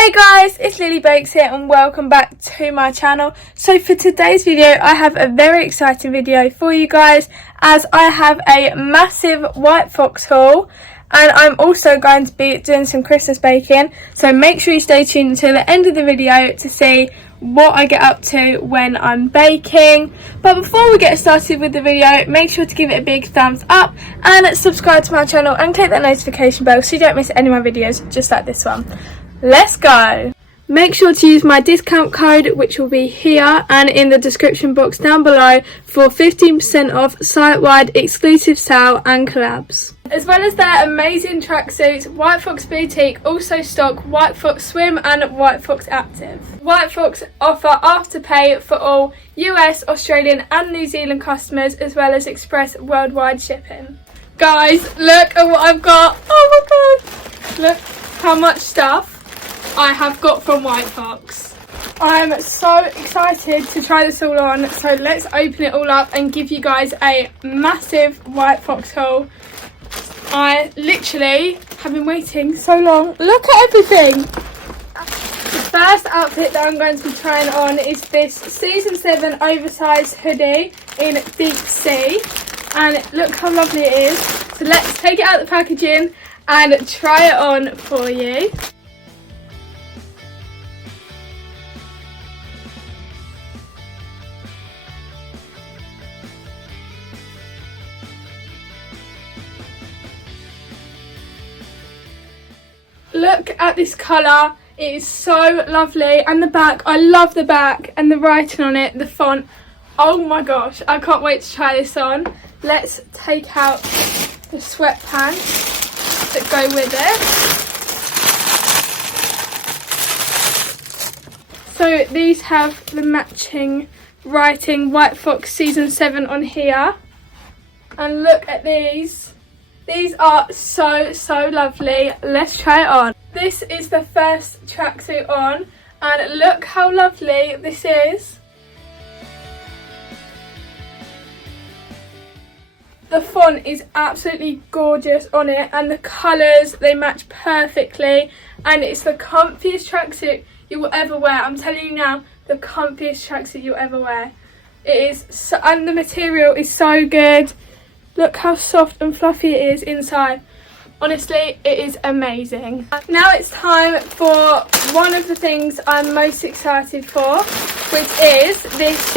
Hey guys, it's Lilybakes here and welcome back to my channel. So for today's video I have a very exciting video for you guys, as I have a massive White Fox haul and I'm also going to be doing some Christmas baking, so make sure you stay tuned until the end of the video to see what I get up to when I'm baking. But before we get started with the video, make sure to give it a big thumbs up and subscribe to my channel and click that notification bell so you don't miss any of my videos just like this one. Let's go! Make sure to use my discount code, which will be here and in the description box down below, for 15% off site-wide exclusive sale and collabs. As well as their amazing tracksuits, White Fox Boutique also stock White Fox Swim and White Fox Active. White Fox offer Afterpay for all US, Australian and New Zealand customers, as well as express worldwide shipping. Guys, look at what I've got! Oh my god! Look how much stuff I have got from White Fox. I'm so excited to try this all on, so let's open it all up and give you guys a massive White Fox haul. I literally have been waiting so long. Look at everything! The first outfit that I'm going to be trying on is this Season 7 oversized hoodie in deep sea, and look how lovely it is. So let's take it out of the packaging and try it on for you. Look at this colour, it is so lovely, and the back, I love the back and the writing on it, the font. Oh my gosh, I can't wait to try this on. Let's take out the sweatpants that go with it. So these have the matching writing White Fox Season 7 on here, and look at these. These are so lovely. Let's try it on. This is the first tracksuit on, and look how lovely this is. The font is absolutely gorgeous on it, and the colours, they match perfectly, and it's the comfiest tracksuit you will ever wear. I'm telling you now, the comfiest tracksuit you'll ever wear. It is so, and the material is so good. Look how soft and fluffy it is inside. Honestly, it is amazing. Now it's time for one of the things I'm most excited for, which is this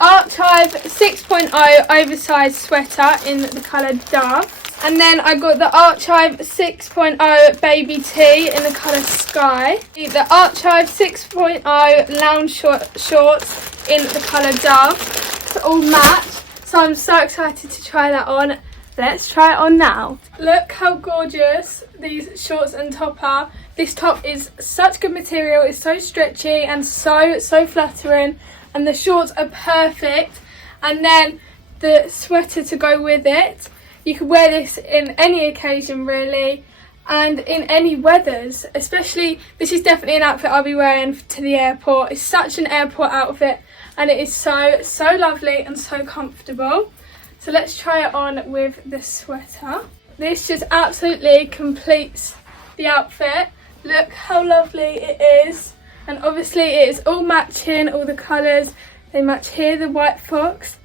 Archive 6.0 oversized sweater in the colour Dove. And then I got the Archive 6.0 baby tee in the colour Sky. The Archive 6.0 lounge shorts in the colour Dove. It's all match. So I'm so excited to try that on. Let's try it on now. Look how gorgeous these shorts and top are. This top is such good material. It's so stretchy and so flattering. And the shorts are perfect. And then the sweater to go with it. You can wear this in any occasion really. And in any weathers. Especially, this is definitely an outfit I'll be wearing to the airport. It's such an airport outfit. And it is so lovely and so comfortable. So let's try it on with the sweater. This just absolutely completes the outfit. Look how lovely it is. And obviously it is all matching, all the colours. They match here, the White Fox.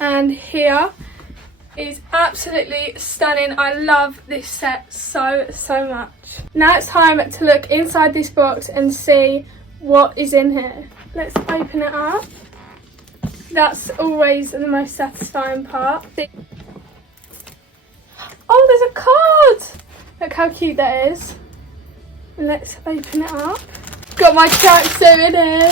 And here is absolutely stunning. I love this set so much. Now it's time to look inside this box and see what is in here. Let's open it up. That's always the most satisfying part. Oh, there's a card! Look how cute that is. Let's open it up. Got my tracksuit in here.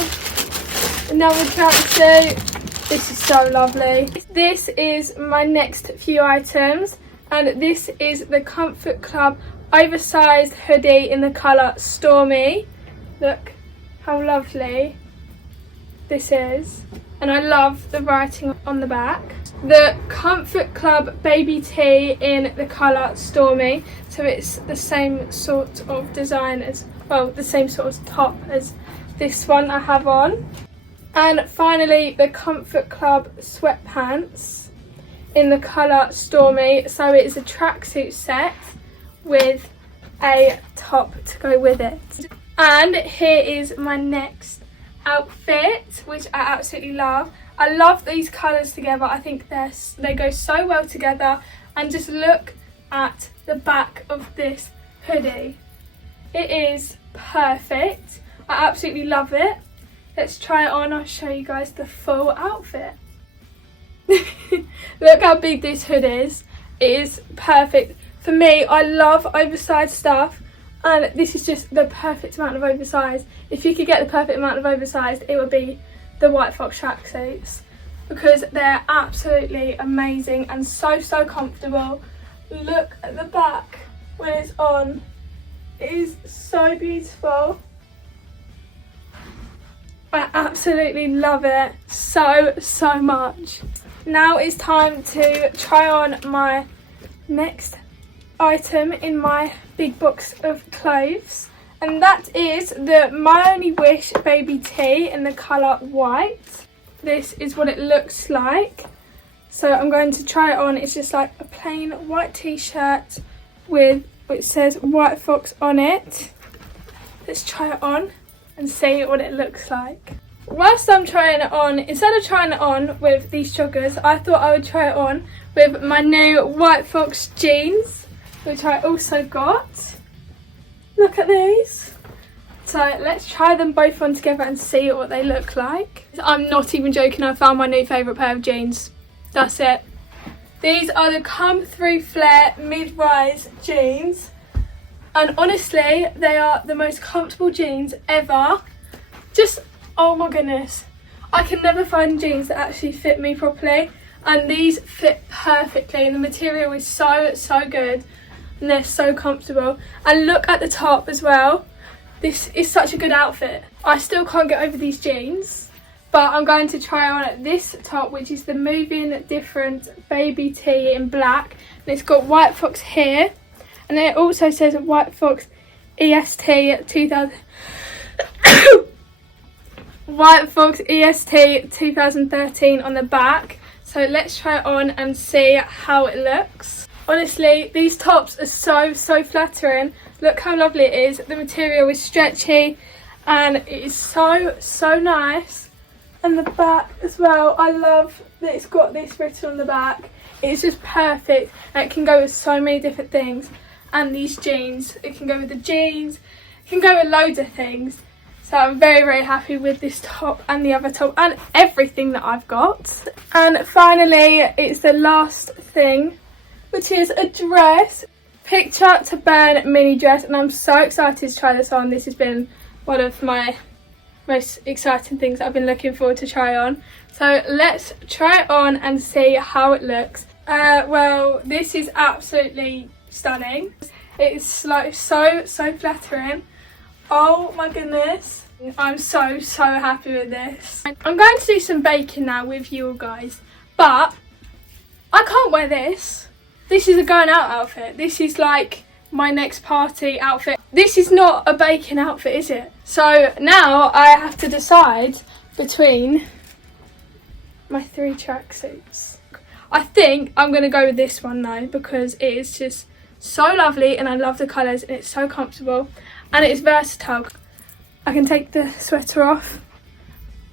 Another tracksuit. This is so lovely. This is my next few items. And this is the Comfort Club oversized hoodie in the colour Stormy. Look how lovely this is. And I love the writing on the back. The Comfort Club baby tee in the colour Stormy. So it's the same sort of design as, well, the same sort of top as this one I have on. And finally, the Comfort Club sweatpants in the colour Stormy. So it's a tracksuit set with a top to go with it. And here is my next outfit, which I absolutely love. I love these colours together. I think they go so well together. And just look at the back of this hoodie. It is perfect. I absolutely love it. Let's try it on. I'll show you guys the full outfit. Look how big this hood is. It is perfect. For me, I love oversized stuff. And this is just the perfect amount of oversized. If you could get the perfect amount of oversized, it would be the White Fox tracksuits, because they're absolutely amazing and so comfortable. Look at the back when it's on. It is so beautiful. I absolutely love it so much. Now it's time to try on my next item in my big box of clothes, and that is the My Only Wish baby tee in the colour white. This is what it looks like. So I'm going to try it on. It's just like a plain white t-shirt with which says White Fox on it. Let's try it on and see what it looks like. Whilst I'm trying it on, instead of trying it on with these joggers, I thought I would try it on with my new White Fox jeans, which I also got. Look at these. So let's try them both on together and see what they look like. I'm not even joking, I found my new favourite pair of jeans. That's it. These are the Come Through Flare mid-rise jeans. And honestly, they are the most comfortable jeans ever. Just, oh my goodness. I can never find jeans that actually fit me properly. And these fit perfectly, and the material is so good. And they're so comfortable. And look at the top as well. This is such a good outfit. I still can't get over these jeans, but I'm going to try on this top, which is the Moving Different baby tee in black. And it's got White Fox here, and then it also says White Fox EST 2000 White Fox EST 2013 on the back. So let's try it on and see how it looks. Honestly, these tops are so flattering. Look how lovely it is. The material is stretchy and it is so nice. And the back as well, I love that it's got this written on the back. It's just perfect, and it can go with so many different things. And these jeans, it can go with the jeans, it can go with loads of things. So I'm very happy with this top and the other top and everything that I've got. And finally, it's the last thing, which is a dress. Picture to Burn mini dress, and I'm so excited to try this on. This has been one of my most exciting things I've been looking forward to try on. So let's try it on and see how it looks. Well, this is absolutely stunning. It's like so flattering. Oh my goodness, I'm so happy with this. I'm going to do some baking now with you guys, but I can't wear this. This is a going out outfit. This is like my next party outfit. This is not a baking outfit, is it? So now I have to decide between my 3 tracksuits. I think I'm going to go with this one though, because it is just so lovely and I love the colours and it's so comfortable and it is versatile. I can take the sweater off,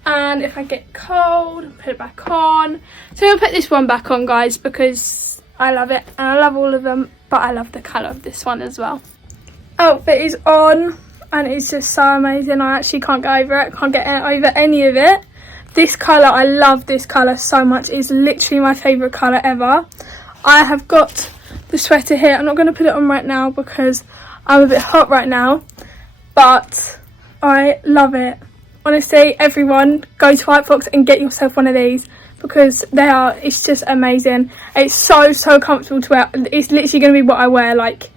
and if I get cold, put it back on. So I'll put this one back on, guys, because I love it and I love all of them, but I love the colour of this one as well. Outfit is on and it's just so amazing. I actually can't get over it. Can't get over any of it. This colour, I love this colour so much. It's literally my favourite colour ever. I have got the sweater here. I'm not going to put it on right now because I'm a bit hot right now, but I love it. Honestly, everyone, go to White Fox and get yourself one of these, because it's just amazing. It's so comfortable to wear. It's literally going to be what I wear like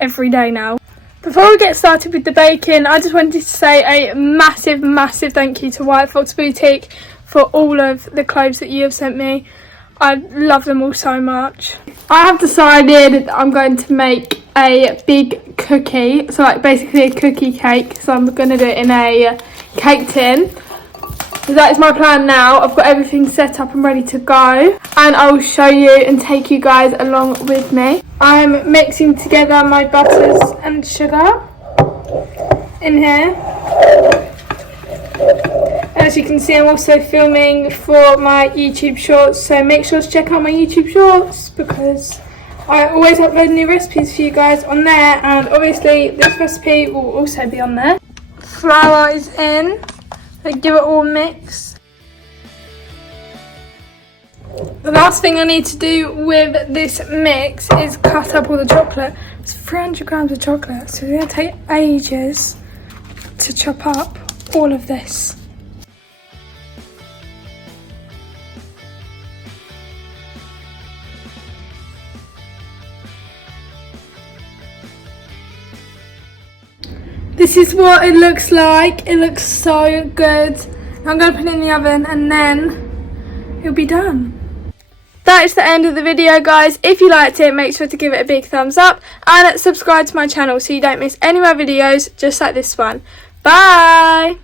every day now. Before we get started with the baking, I just wanted to say a massive thank you to White Fox Boutique for all of the clothes that you have sent me. I love them all so much. I have decided that I'm going to make a big cookie, so like basically a cookie cake. So I'm going to do it in a cake tin. So that is my plan now. I've got everything set up and ready to go, and I will show you and take you guys along with me. I'm mixing together my butters and sugar. in here. As you can see, I'm also filming for my YouTube shorts, so make sure to check out my YouTube shorts because I always upload new recipes for you guys on there, and obviously this recipe will also be on there. Flour is in, so give it all a mix. The last thing I need to do with this mix is cut up all the chocolate. It's 300 grams of chocolate, so it's going to take ages to chop up all of this. This is what it looks like. It looks so good. I'm going to put it in the oven and then it'll be done. That is the end of the video, guys. If you liked it, make sure to give it a big thumbs up and subscribe to my channel so you don't miss any more videos just like this one. Bye!